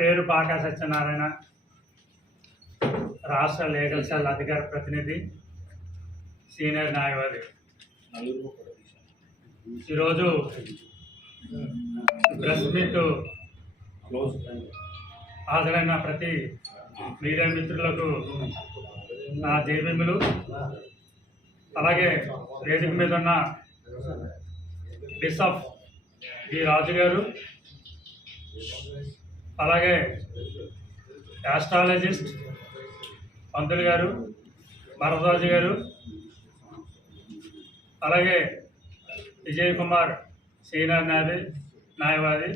పేరు పాకా సత్యనారాయణ, రాష్ట్ర legal cell అధికార ప్రతినిధి, సీనియర్ న్యాయవాది. ఈరోజు ప్రెస్ మీట్ హాజరైన ప్రతి మీడియా మిత్రులకు నా జైభీములు. అలాగే వేదిక మీద ఉన్న బిషప్ డి రాజు గారు, అలాగే ఆస్ట్రాలజిస్ట్ పంతులు గారు, భరద్వాజు గారు, అలాగే విజయ్ కుమార్ సీనియర్ న్యాయవాది,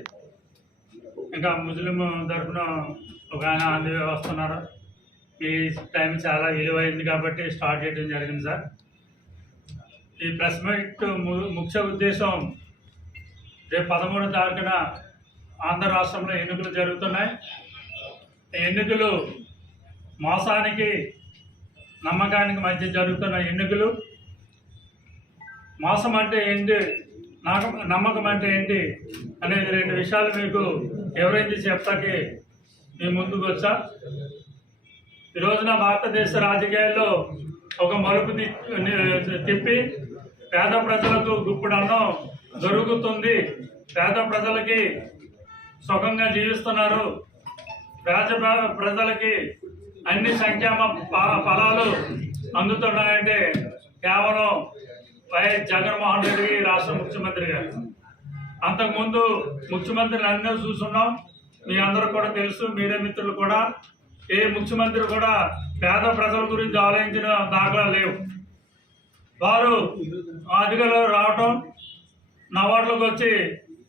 ఇంకా ముస్లిం తరఫున ఒక ఆయన అంది వస్తున్నారు. ఈ టైం చాలా విలువైంది కాబట్టి స్టార్ట్ చేయడం జరిగింది సార్. ఈ ప్రెస్ మీట్ ముఖ్య ఉద్దేశం, రేపు 13వ తారీఖున ఆంధ్ర రాష్ట్రంలో ఎన్నికలు జరుగుతున్నాయి. ఎన్నికలు మోసానికి నమ్మకానికి మధ్య జరుగుతున్న ఎన్నికలు. మోసం అంటే ఏంటి, నమ్మకం అంటే ఏంటి అనేది రెండు విషయాలు మీకు వివరించి చెప్తాకి మీ ముందుకు వచ్చా. ఈ రోజున భారతదేశ రాజకీయాల్లో ఒక మలుపు తిప్పి పేద ప్రజలకు గుప్పుడు అన్నం దొరుకుతుంది, పేద ప్రజలకి సుఖంగా జీవిస్తున్నారు, ప్రజలకి అన్ని సంక్షేమ ఫలాలు అందుతున్నాయంటే కేవలం వైఎస్ జగన్మోహన్ రెడ్డి రాష్ట్ర ముఖ్యమంత్రి గారు. అంతకుముందు ముఖ్యమంత్రిని అన్నీ చూస్తున్నాం, మీ అందరూ కూడా తెలుసు, మీడియా మిత్రులు కూడా. ఏ ముఖ్యమంత్రి కూడా పేద ప్రజల గురించి ఆలోచించిన దాఖలా లేవు. వారు అధికారులు రావటం, నవార్డులకు వచ్చి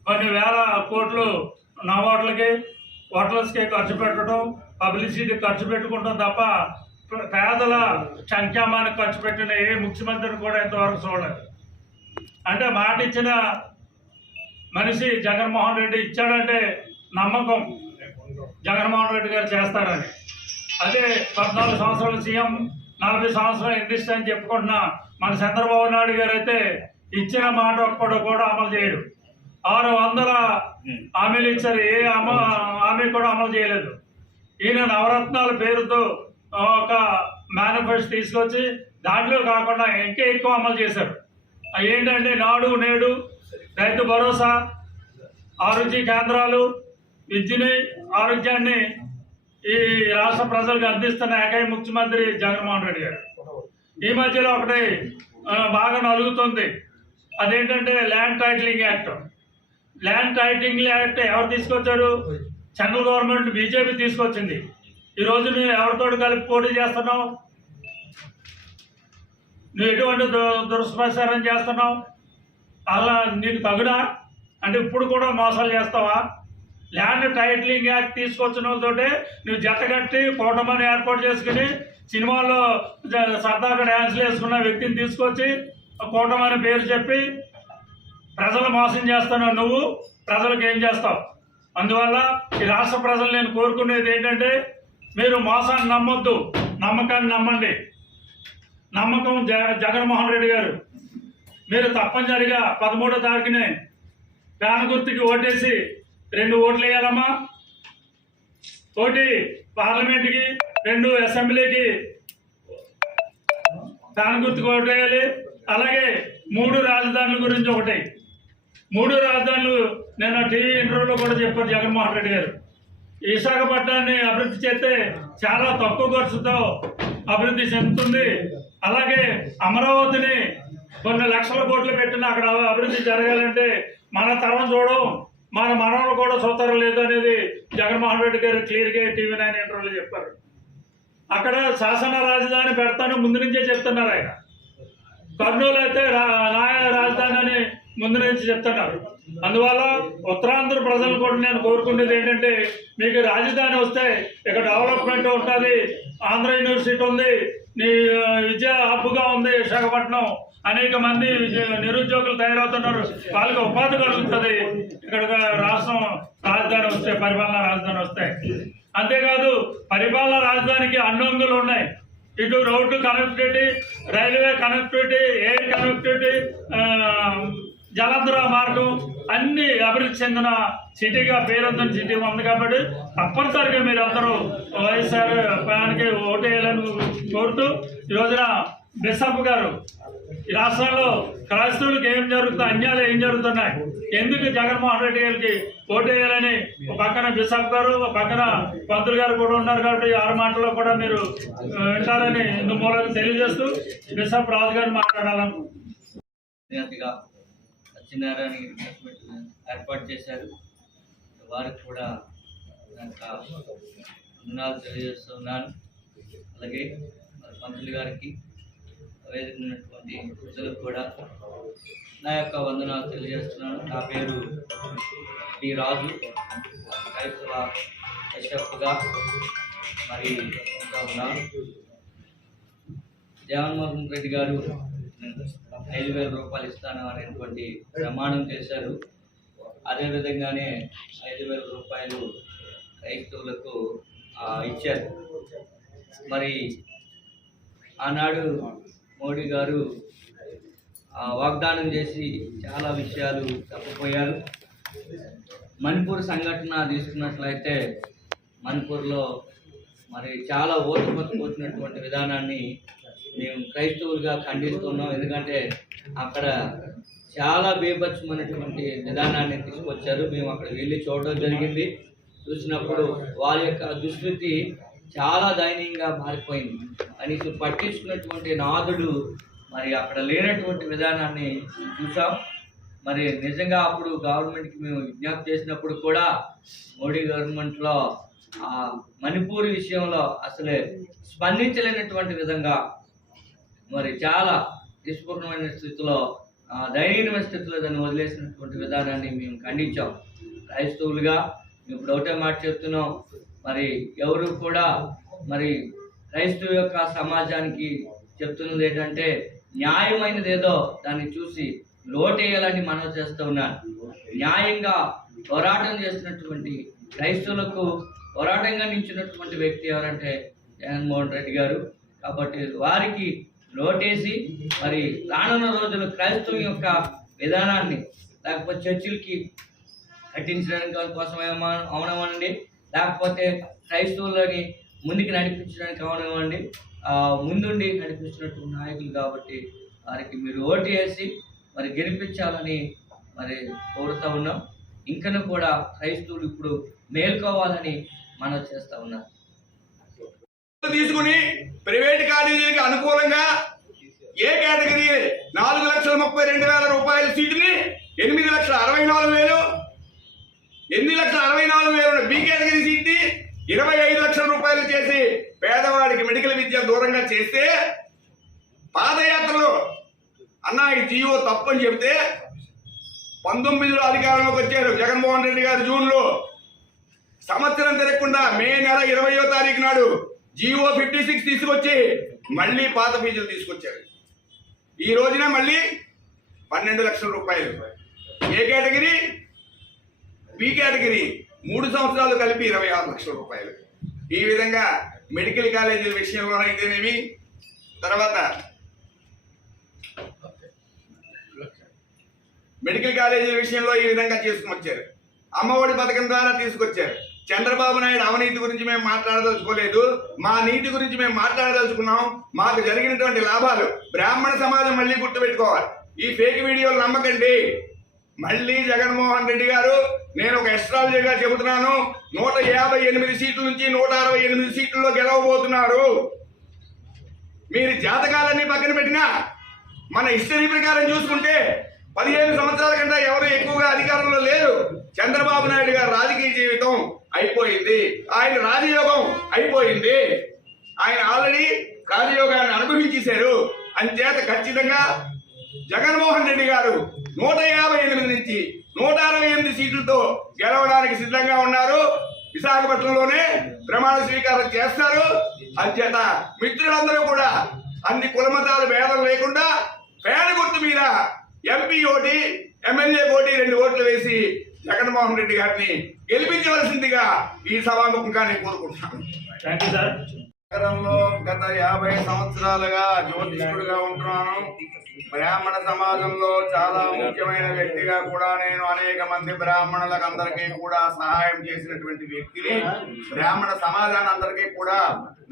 కొన్ని వేల కోట్లు నవార్డులకి, హోటల్స్కి ఖర్చు పెట్టడం, పబ్లిసిటీ ఖర్చు పెట్టుకుంటాం తప్ప పేదల సంక్షేమానికి ఖర్చు పెట్టిన ఏ ముఖ్యమంత్రిని కూడా ఇంతవరకు చూడలేదు. అంటే మాట ఇచ్చిన మనిషి జగన్మోహన్ రెడ్డి ఇచ్చాడంటే నమ్మకం జగన్మోహన్ రెడ్డి గారు చేస్తారని. అదే 14 సంవత్సరాల సీఎం, 40 సంవత్సరాల ఇండస్ట్రీ అని చెప్పుకుంటున్న మన చంద్రబాబు నాయుడు గారు అయితే ఇచ్చిన మాట ఒక్కడు కూడా అమలు చేయడు. 600 హామీలు ఇచ్చారు, ఏ హామీ కూడా అమలు చేయలేదు. ఈయన నవరత్నాల పేరుతో ఒక మేనిఫెస్టో తీసుకొచ్చి దాంట్లో కాకుండా ఇంకా ఎక్కువ అమలు చేశారు. ఏంటంటే నాడు నేడు, రైతు భరోసా, ఆరోగ్య కేంద్రాలు, విద్యని ఆరోగ్యాన్ని ఈ రాష్ట్ర ప్రజలకు అందిస్తున్న ఏకైక ముఖ్యమంత్రి జగన్మోహన్ రెడ్డి గారు. ఈ మధ్యలో ఒకటి బాగా నలుగుతుంది, అదేంటంటే land titling act. Land titling act ఎవరు తీసుకొచ్చారు? సెంట్రల్ గవర్నమెంట్ బీజేపీ తీసుకొచ్చింది. ఈరోజు నువ్వు ఎవరితో కలిపి పోటీ చేస్తున్నావు? నువ్వు ఎటువంటి దుష్ప్రచారం చేస్తున్నావు? అలా నీకు తగుడా అంటే ఇప్పుడు కూడా మోసాలు చేస్తావా? ల్యాండ్ టైటిలింగ్ యాక్ట్ తీసుకొచ్చిన వాళ్ళతోటే నువ్వు జతగట్టి కూటమిని ఏర్పాటు చేసుకుని సినిమాల్లో సరదాగా డ్యాన్స్లు వేసుకున్న వ్యక్తిని తీసుకొచ్చి కూటమి పేరు చెప్పి ప్రజలు మోసం చేస్తున్నావు. నువ్వు ప్రజలకు ఏం చేస్తావు? అందువల్ల ఈ రాష్ట్ర ప్రజలు నేను కోరుకునేది ఏంటంటే, మీరు మోసాన్ని నమ్మొద్దు, నమ్మకాన్ని నమ్మండి. నమ్మకం జగన్మోహన్ రెడ్డి గారు. మీరు తప్పనిసరిగా 13వ తారీఖునే ఫ్యాన్ గుర్తుకి ఓటేసి 2 ఓట్లు వేయాలమ్మా. ఒకటి పార్లమెంట్కి, 2 అసెంబ్లీకి ఫ్యాన్ గుర్తుకు ఓటేయాలి. అలాగే 3 రాజధానుల గురించి ఒకటి. 3 రాజధానులు నిన్న టీవీ ఇంటర్వ్యూలో కూడా చెప్పారు జగన్మోహన్ రెడ్డి గారు. విశాఖపట్నాన్ని అభివృద్ధి చేస్తే చాలా తక్కువ ఖర్చుతో అభివృద్ధి చెందుతుంది. అలాగే అమరావతిని కొన్ని లక్షల కోట్లు పెట్టిన అక్కడ అభివృద్ధి జరగాలంటే మన తరం చూడడం, మన మనవలు కూడా చూతారు లేదు అనేది జగన్మోహన్ రెడ్డి గారు క్లియర్గా టీవీ 9 ఇంటర్వ్యూలో చెప్పారు. అక్కడ శాసన రాజధాని పెడతాను ముందు నుంచే చెప్తున్నారు ఆయన. కర్నూలు అయితే న్యాయ రాజధాని అని ముందు నుంచి చెప్తున్నారు. అందువల్ల ఉత్తరాంధ్ర ప్రజలు కూడా నేను కోరుకునేది ఏంటంటే, మీకు రాజధాని వస్తే ఇక్కడ డెవలప్మెంట్ ఉంటుంది, ఆంధ్ర యూనివర్సిటీ ఉంది, నీ విద్యా హబ్గా ఉంది విశాఖపట్నం, అనేక మంది నిరుద్యోగులు తయారవుతున్నారు, వాళ్ళకి ఉపాధి కలుగుతుంది ఇక్కడ రాష్ట్రం రాజధాని వస్తే, పరిపాలనా రాజధాని వస్తే. అంతేకాదు పరిపాలనా రాజధానికి అన్నంగులు ఉన్నాయి. ఇటు road connectivity, railway connectivity, air connectivity, జలద్ర మార్గం అన్ని అభివృద్ధి చెందిన సిటీగా పేరొందిన సిటీ ఉంది కాబట్టి తప్పనిసరిగా మీరు అందరూ వైఎస్ఆర్ ప్యాన్కి ఓటేయాలని కోరుతూ ఈ రోజున బిషప్ గారు ఈ రాష్ట్రంలో క్రైస్తవులకు ఏం జరుగుతుంది, అన్యాయాలు ఏం జరుగుతున్నాయి, ఎందుకు జగన్మోహన్ రెడ్డి గారికి ఓటేయాలని ఒక పక్కన బిషప్ గారు, ఒక పక్కన పంతులు గారు కూడా ఉన్నారు కాబట్టి 6 మాటల్లో కూడా మీరు వింటారని ఇందు మూలంగా తెలియజేస్తూ బిషప్ రాజు గారిని మాట్లాడాలనుకుంటున్నాను. సత్యనారాయణ ఏర్పాటు చేశారు. వారికి కూడా వందనాలు తెలియజేస్తున్నాను. అలాగే పంతులు గారికి వేదిక ఉన్నటువంటి ప్రజలకు కూడా నా యొక్క వందనాలు తెలియజేస్తున్నాను. నా పేరు డి రాజు, క్రైస్తవ బిషప్గా మరి ఇంకా ఉన్నాను. జగన్మోహన్ రెడ్డి గారు 5,000 రూపాయలు ఇస్తాను అనేటువంటి ప్రమాణం చేశారు. అదేవిధంగానే 5,000 రూపాయలు క్రైస్తవులకు ఇచ్చారు. మరి ఆనాడు మోడీ గారు వాగ్దానం చేసి చాలా విషయాలు తప్పిపోయారు. మణిపూర్ సంఘటన తీసుకున్నట్లయితే మణిపూర్లో మరి చాలా ఓటుపోతున్నటువంటి విధానాన్ని మేము క్రైస్తవులుగా ఖండిస్తున్నాం. ఎందుకంటే అక్కడ చాలా బీభత్సమైనటువంటి విధానాన్ని తీసుకొచ్చారు. మేము అక్కడ వెళ్ళి చూడడం జరిగింది. చూసినప్పుడు వారి యొక్క దుస్థితి చాలా దయనీయంగా మారిపోయింది. కనీసం పట్టించుకున్నటువంటి నాదుడు మరి అక్కడ లేనటువంటి విధానాన్ని చూసాం. మరి నిజంగా అప్పుడు గవర్నమెంట్కి మేము విజ్ఞప్తి చేసినప్పుడు కూడా మోడీ గవర్నమెంట్లో మణిపూర్ విషయంలో అసలే స్పందించలేనటువంటి విధంగా మరి చాలా నిష్పూర్ణమైన స్థితిలో దయనీయమైన స్థితిలో దాన్ని వదిలేసినటువంటి విధానాన్ని మేము ఖండించాం. క్రైస్తవులుగా మేము ఇప్పుడు ఒకటే మాట చెప్తున్నాం. మరి ఎవరు కూడా మరి క్రైస్తవ యొక్క సమాజానికి చెప్తున్నది ఏంటంటే న్యాయమైనది ఏదో దాన్ని చూసి లోటేయాలని మనం చేస్తూ ఉన్నాను. న్యాయంగా పోరాటం చేస్తున్నటువంటి క్రైస్తవులకు పోరాటంగా నిలిచినటువంటి వ్యక్తి ఎవరంటే జగన్మోహన్ రెడ్డి గారు. కాబట్టి వారికి లోటేసి మరి రానున్న రోజులు క్రైస్తవం యొక్క విధానాన్ని లేకపోతే చర్చిలకి కట్టించడానికి కోసం అవనవ్వండి, లేకపోతే క్రైస్తవులని ముందుకు నడిపించడానికి అవనవ్వండి, ముందుండి నడిపించినటువంటి నాయకులు కాబట్టి వారికి మీరు ఓటు వేసి మరి గెలిపించాలని మరి కోరుతూ ఉన్నాం. ఇంకనూ కూడా క్రైస్తవులు ఇప్పుడు మేల్కోవాలని మనం చేస్తూ ఉన్నాం. తీసుకుని ప్రైవేట్ కాలేజీలకు అనుకూలంగా ఏ కేటగిరీ 4,32,000 రూపాయల సీటుని 8,64,000, 8,64,000 బి కేటగిరీ సీట్ని 25 లక్షల రూపాయలు చేసి పేదవాడికి మెడికల్ విద్య దూరంగా చేస్తే పాదయాత్రలో అన్న ఈ జీవో తప్పని చెబితే 19లో అధికారంలోకి వచ్చారు జగన్మోహన్ రెడ్డి గారు. జూన్లో సంవత్సరం తిరగకుండా మే నెల 20వ తారీఖు నాడు జీవో 56 తీసుకొచ్చి మళ్ళీ పాత ఫీజులు తీసుకొచ్చారు. ఈ రోజున మళ్ళీ 12 లక్షల రూపాయలు ఏ కేటగిరీ, బి కేటగిరీ 3 సంవత్సరాలు కలిపి 26 లక్షల రూపాయలు. ఈ విధంగా మెడికల్ కాలేజీల విషయంలోనైతేనేమి, తర్వాత మెడికల్ కాలేజీల విషయంలో ఈ విధంగా చేసుకుని వచ్చారు. అమ్మఒడి పథకం ద్వారా తీసుకొచ్చారు. చంద్రబాబు నాయుడు అవినీతి గురించి మేము మాట్లాడదలుచుకోలేదు, మా నీతి గురించి మేము మాట్లాడదలుచుకున్నాం. మాకు జరిగినటువంటి లాభాలు బ్రాహ్మణ సమాజం మళ్ళీ గుర్తుపెట్టుకోవాలి. ఈ ఫేక్ వీడియోలు నమ్మకండి. మళ్ళీ జగన్మోహన్ రెడ్డి గారు, నేను ఒక ఎస్ట్రాలజీగా చెబుతున్నాను, 158 సీట్ల నుంచి 168 సీట్లలో గెలవబోతున్నారు. మీరు జాతకాలన్నీ పక్కన పెట్టినా మన హిస్టరీ ప్రకారం చూసుకుంటే 15 సంవత్సరాల కంటే ఎవరు ఎక్కువగా అధికారంలో లేరు. చంద్రబాబు నాయుడు గారు రాజకీయ జీవితం అయిపోయింది, ఆయన రాజయోగం అయిపోయింది. ఆయన ఆల్రెడీ రాజయోగాన్ని అనుభవించేశారు. అంచేత ఖచ్చితంగా జగన్మోహన్ రెడ్డి గారు 158 నుంచి 168 సీట్లతో గెలవడానికి సిద్ధంగా ఉన్నారు. విశాఖపట్నంలోనే ప్రమాణ స్వీకారం చేస్తారు. అంచేత మిత్రులందరూ కూడా అన్ని కులమతాల భేదం లేకుండా పేద గుర్తు మీద ఎంపీ ఓటి, ఎమ్మెల్యే ఓటి 2 ఓట్లు వేసి జగన్మోహన్ రెడ్డి గారిని గెలిపించవలసిందిగా ఈ సభాముఖంగా నేను కోరుకుంటున్నాను. సార్. నగరంలో గత 50 సంవత్సరాలుగా జ్యోతిష్కుడుగా ఉంటున్నాను. బ్రాహ్మణ సమాజంలో చాలా ముఖ్యమైన వ్యక్తిగా కూడా నేను అనేక మంది బ్రాహ్మణులకు అందరికీ కూడా సహాయం చేసినటువంటి వ్యక్తిని. బ్రాహ్మణ సమాజాన్ని అందరికీ కూడా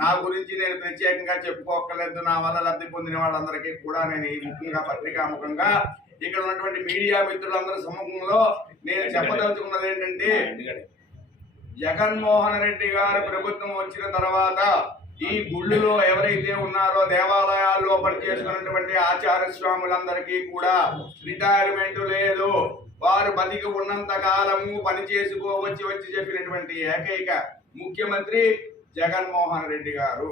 నా గురించి నేను ప్రత్యేకంగా చెప్పుకోక్కర్లేదు. నా వల్ల లబ్ధి పొందిన వాళ్ళందరికీ కూడా నేను ఈ ముఖ్యంగా పత్రికాముఖంగా ఇక్కడ ఉన్నటువంటి మీడియా మిత్రులందరి సముఖంలో నేను చెప్పదలుచుకున్నది ఏంటంటే, జగన్మోహన్ రెడ్డి గారి ప్రభుత్వం వచ్చిన తర్వాత ఈ గుళ్ళులో ఎవరైతే ఉన్నారో దేవాలయాల్లో పనిచేసుకున్నటువంటి ఆచార్య స్వాములందరికీ కూడా రిటైర్మెంట్ లేదు. వారు బతికి ఉన్నంత కాలము పని చేసుకోవచ్చు వచ్చి చెప్పినటువంటి ఏకైక ముఖ్యమంత్రి జగన్మోహన్ రెడ్డి గారు.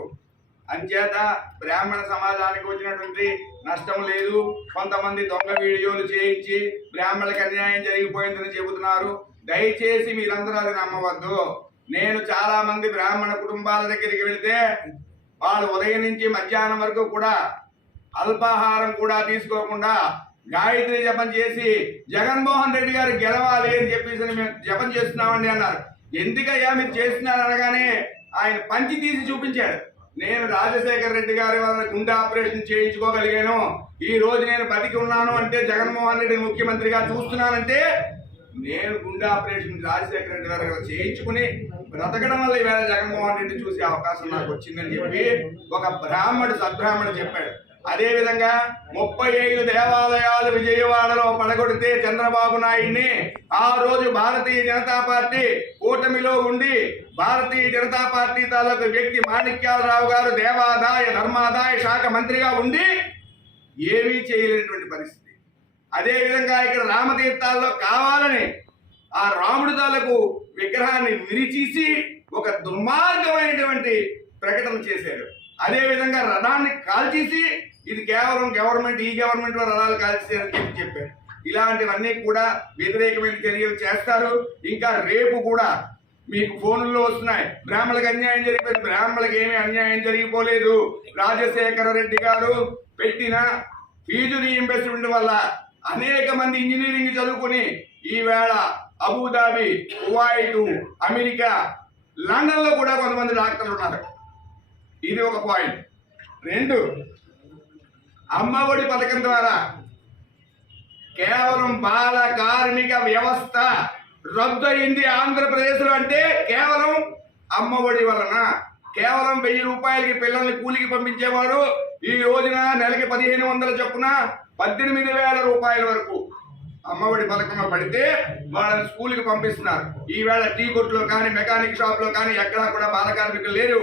అంచేత బ్రాహ్మణ సమాజానికి వచ్చినటువంటి నష్టం లేదు. కొంతమంది దొంగ వీడియోలు చేయించి బ్రాహ్మణులకు అన్యాయం జరిగిపోయిందని చెబుతున్నారు. దయచేసి మీరందరూ అది నమ్మవద్దు. నేను చాలా మంది బ్రాహ్మణ కుటుంబాల దగ్గరికి వెళితే వాళ్ళు ఉదయం నుంచి మధ్యాహ్నం వరకు కూడా అల్పాహారం కూడా తీసుకోకుండా గాయత్రి జపం చేసి జగన్మోహన్ రెడ్డి గారు గెలవాలి అని చెప్పేసి మేము జపం చేస్తున్నామండి అన్నారు. ఎందుకయ్యా మీరు చేస్తున్నారు అనగానే ఆయన పంచి తీసి చూపించాడు. నేను రాజశేఖర రెడ్డి గారి వల్ల గుండె ఆపరేషన్ చేయించుకోగలిగాను. ఈ రోజు నేను బతికి ఉన్నాను అంటే జగన్మోహన్ రెడ్డి ముఖ్యమంత్రిగా చూస్తున్నానంటే నేను గుండె ఆపరేషన్ రాజశేఖర రెడ్డి గారు చేయించుకుని బ్రతకడం వల్ల ఈవేళ జగన్మోహన్ రెడ్డి చూసే అవకాశం నాకు వచ్చిందని చెప్పి ఒక సద్బ్రాహ్మణుడు చెప్పాడు. అదే విధంగా 35 దేవాలయాలు విజయవాడలో పడగొడితే చంద్రబాబు నాయుడిని ఆ రోజు భారతీయ జనతా పార్టీ కూటమిలో ఉండి భారతీయ జనతా పార్టీ తాలూకు వ్యక్తి మాణిక్యాలరావు గారు దేవాదాయ ధర్మాదాయ శాఖ మంత్రిగా ఉండి ఏమీ చేయలేనటువంటి పరిస్థితి. అదే విధంగా ఇక్కడ రామతీర్థాల్లో కావాలని ఆ రాముడి తాలూకు విగ్రహాన్ని విరిచేసి ఒక దుర్మార్గమైనటువంటి ప్రకటన చేశారు. అదే విధంగా రథాన్ని కాల్చేసి ఇది కేవలం గవర్నమెంట్, ఈ గవర్నమెంట్ లో రథాలు కాల్చేసారని చెప్పారు. ఇలాంటివన్నీ కూడా వ్యతిరేకమైన చర్యలు చేస్తారు. ఇంకా రేపు కూడా మీకు ఫోన్లో వస్తున్నాయి, బ్రాహ్మణులకు అన్యాయం జరిగిపోయింది. బ్రాహ్మణులకు ఏమీ అన్యాయం జరిగిపోలేదు. రాజశేఖర రెడ్డి గారు పెట్టిన ఫీజు రీయింబర్స్మెంట్ వల్ల అనేక మంది ఇంజనీరింగ్ చదువుకుని ఈవేళ అబుదాబి, కువైట్, అమెరికా, లండన్ లో కూడా కొంతమంది డాక్టర్లు ఉన్నారు. ఇది ఒక పాయింట్. 2, అమ్మఒడి పథకం ద్వారా కేవలం బాల కార్మిక వ్యవస్థ రద్దు అయింది ఆంధ్రప్రదేశ్ లో. అంటే కేవలం అమ్మఒడి వలన కేవలం 1000 రూపాయలకి పిల్లల్ని కూలికి పంపించేవారు ఈ రోజున నెలకి 1500 చొప్పున 18,000 రూపాయల వరకు అమ్మఒడి పథకంలో పడితే వాళ్ళని స్కూల్కి పంపిస్తున్నారు. ఈవేళ టీ కొట్లో కానీ మెకానిక్ షాప్ లో కానీ ఎక్కడా కూడా బాల కార్మికులు లేరు.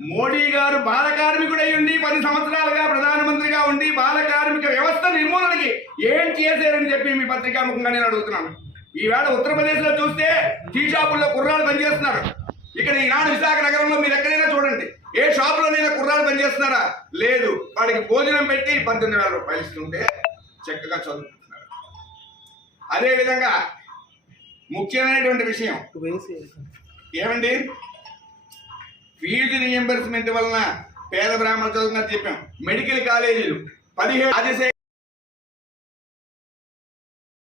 మోడీ గారు బాల కార్మికుడు అయ్యుండి 10 సంవత్సరాలుగా ప్రధానమంత్రిగా ఉండి బాల కార్మిక వ్యవస్థ నిర్మూలనకి ఏం చేశారని చెప్పి మీ పత్రికాముఖంగా నేను అడుగుతున్నాను. ఈవేళ ఉత్తరప్రదేశ్ లో చూస్తే టీ షాపుల్లో కుర్రాళ్ళు పనిచేస్తున్నారు. ఇక్కడ ఈనాడు విశాఖ నగరంలో మీరు ఎక్కడైనా చూడండి, ఏ షాప్ లోనైనా కుర్రాళ్ళు పనిచేస్తున్నారా? లేదు. వాడికి భోజనం పెట్టి 18,000 రూపాయలు ఇస్తుంటే చక్కగా చదువుతున్నారు. అదే విధంగా ముఖ్యమైనటువంటి విషయం ఏమండి, ఫీజు రీయింబర్స్మెంట్ వలన పేద బ్రాహ్మణులు చదువుతున్నారు చెప్పాం. మెడికల్ కాలేజీలు 17